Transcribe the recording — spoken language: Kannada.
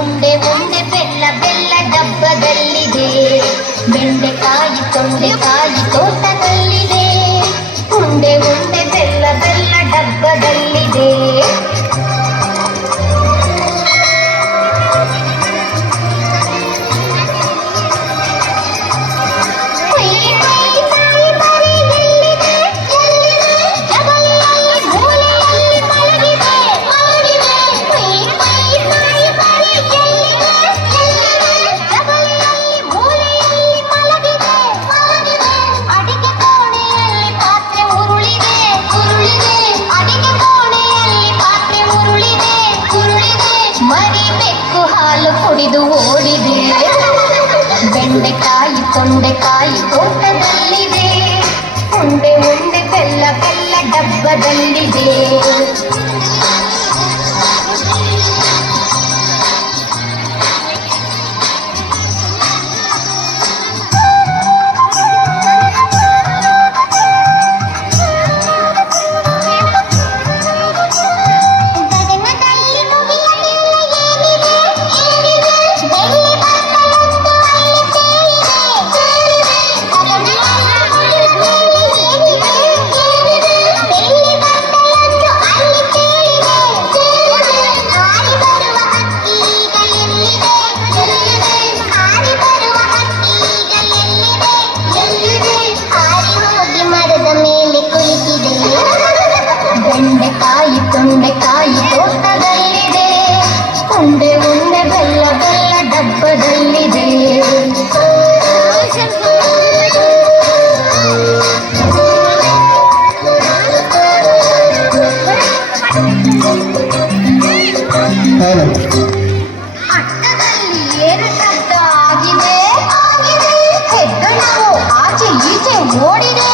ಉಂಡೆ ಉಂಡೆ ಬೆಲ್ಲ ಬೆಲ್ಲ ಡಬ್ಬದಲ್ಲಿದೆ, ಬೆಂಡೆಕಾಯಿ ತೊಂಡೆಕಾಯಿ ತೋಟದಲ್ಲಿದೆ. ಉಂಡೆ ಉಂಡೆ ಬೆಲ್ಲ ಬೆಲ್ಲ ಡಬ್ಬದಲ್ಲಿದೆ. ಕುಡಿದು ಓಡಿದೆ, ಬೆಂಡೆಕಾಯಿ ತೊಂಡೆಕಾಯಿ ತೋಟದಲ್ಲಿದೆ. ಉಂಡೆ ಉಂಡೆ ಬೆಲ್ಲ ಬೆಲ್ಲ ಡಬ್ಬದಲ್ಲಿದೆ. ಬೆಂಡೆಕಾಯಿ ತೊಂಡೆಕಾಯಿ ತೋಟದಲ್ಲಿದೆ, ಉಂಡೆ ಉಂಡೆ ಬೆಲ್ಲ ಬೆಲ್ಲ ಡಬ್ಬದಲ್ಲಿದೆ. ಅಟ್ಟದಲ್ಲಿ ಏನು ಶಬ್ದ ಆಗಿದೆ? ಹೆಗ್ಗಣವು ಆಚೆ ಈಚೆ ಓಡಿದೆ.